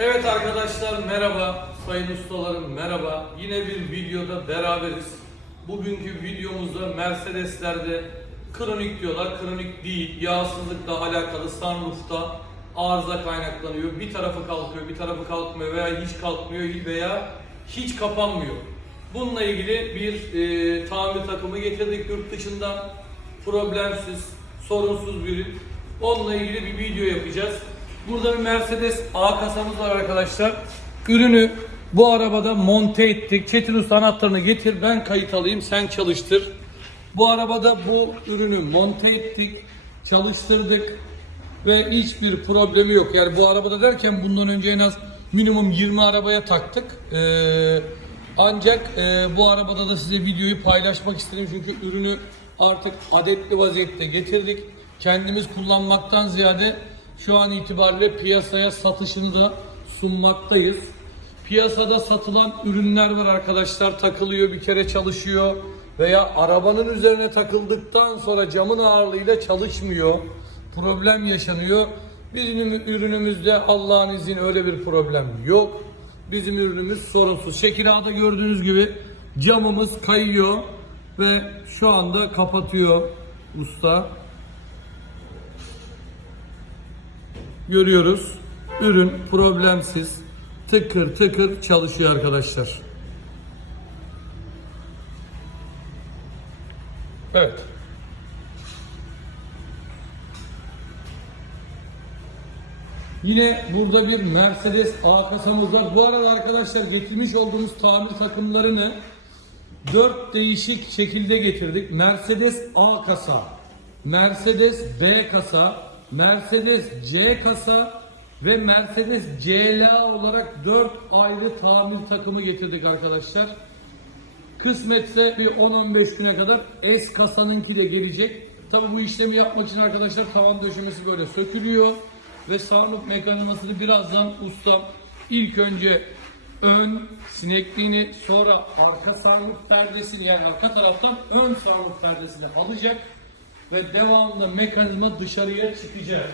Evet arkadaşlar merhaba, sayın ustalarım merhaba. Yine bir videoda beraberiz. Bugünkü videomuzda Mercedes'lerde kronik diyorlar, kronik değil. Yağsızlıkla alakalı sunroof'ta arıza kaynaklanıyor. Bir tarafı kalkıyor, bir tarafı kalkmıyor veya hiç kalkmıyor veya hiç kapanmıyor. Bununla ilgili bir e, tamir takımı getirdik yurt dışından. Problemsiz, sorunsuz bir. Onunla ilgili bir video yapacağız. Burada bir Mercedes A kasamız var arkadaşlar. Ürünü bu arabada monte ettik. Çetin Usta anahtarını getir ben kayıt alayım sen çalıştır. Bu arabada bu ürünü monte ettik. Çalıştırdık. Ve hiçbir problemi yok. Yani bu arabada derken bundan önce en az minimum 20 arabaya taktık. Ee, ancak e, bu arabada da size videoyu paylaşmak istedim. Çünkü ürünü artık adetli vaziyette getirdik. Kendimiz kullanmaktan ziyade şu an itibariyle piyasaya satışını da sunmaktayız. Piyasada satılan ürünler var arkadaşlar. Takılıyor bir kere çalışıyor veya arabanın üzerine takıldıktan sonra camın ağırlığıyla çalışmıyor. Problem yaşanıyor. Bizim ürünümüzde Allah'ın izniyle öyle bir problem yok. Bizim ürünümüz sorunsuz. Şekil A'da gördüğünüz gibi camımız kayıyor ve şu anda kapatıyor usta. Görüyoruz. Ürün problemsiz tıkır tıkır çalışıyor arkadaşlar. Evet. Yine burada bir Mercedes A kasamız var. Bu arada arkadaşlar getirmiş olduğumuz tamir takımlarını dört değişik şekilde getirdik. Mercedes A kasa, Mercedes B kasa, Mercedes C kasa ve Mercedes CLA olarak dört ayrı tamir takımı getirdik arkadaşlar. Kısmetse bir 10-15 güne kadar S kasanınki de gelecek. Tabi bu işlemi yapmak için arkadaşlar tavan döşemesi böyle sökülüyor. Ve sunroof mekanizmasını birazdan ustam ilk önce ön sinekliğini sonra arka sunroof perdesini yani arka taraftan ön sunroof perdesini alacak. Ve devamında mekanizma dışarıya çıkacak.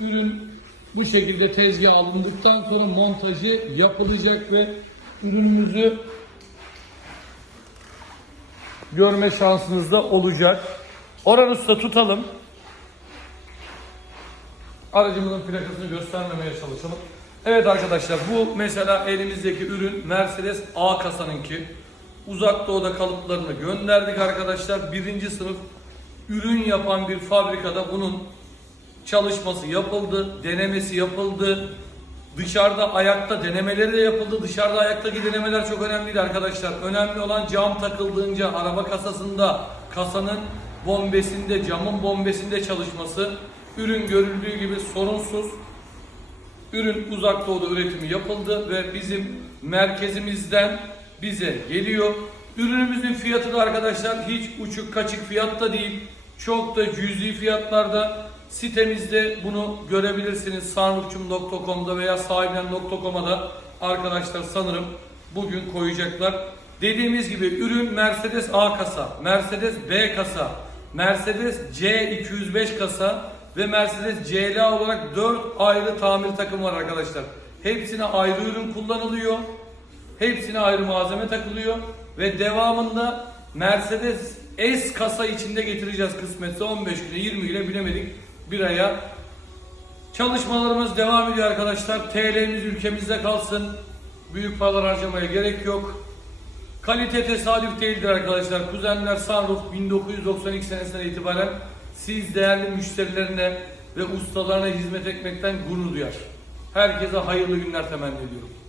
Ürün bu şekilde tezgaha alındıktan sonra montajı yapılacak ve ürünümüzü görme şansınız da olacak. Orhan Usta tutalım. Aracımızın plakasını göstermemeye çalışalım. Evet arkadaşlar bu mesela elimizdeki ürün Mercedes A kasanınki. Uzak doğuda kalıplarını gönderdik arkadaşlar. Birinci sınıf ürün yapan bir fabrikada bunun çalışması yapıldı, denemesi yapıldı. Dışarıda ayakta denemeleri de yapıldı. Dışarıda ayaktaki denemeler çok önemliydi arkadaşlar. Önemli olan cam takıldığınca araba kasasında, kasanın bombesinde, camın bombesinde çalışması. Ürün görüldüğü gibi sorunsuz. Ürün uzak doğuda üretimi yapıldı ve bizim merkezimizden bize geliyor. Ürünümüzün fiyatı da arkadaşlar hiç uçuk kaçık fiyatta değil. Çok da cüzi fiyatlarda sitemizde bunu görebilirsiniz. Sarnufçum.com'da veya sahibinden.com'a da arkadaşlar sanırım bugün koyacaklar. Dediğimiz gibi ürün Mercedes A kasa, Mercedes B kasa, Mercedes C205 kasa ve Mercedes CLA olarak 4 ayrı tamir takımı var arkadaşlar. Hepsine ayrı ürün kullanılıyor. Hepsine ayrı malzeme takılıyor ve devamında Mercedes S kasa içinde getireceğiz kısmetse 15 güne 20 güne bilemedik bir aya. Çalışmalarımız devam ediyor arkadaşlar. TL'miz ülkemizde kalsın. Büyük paralar harcamaya gerek yok. Kalite tesadüf değildir arkadaşlar. Kuzenler Sunroof 1992 senesinden itibaren siz değerli müşterilerine ve ustalarına hizmet etmekten gurur duyar. Herkese hayırlı günler temenni ediyorum.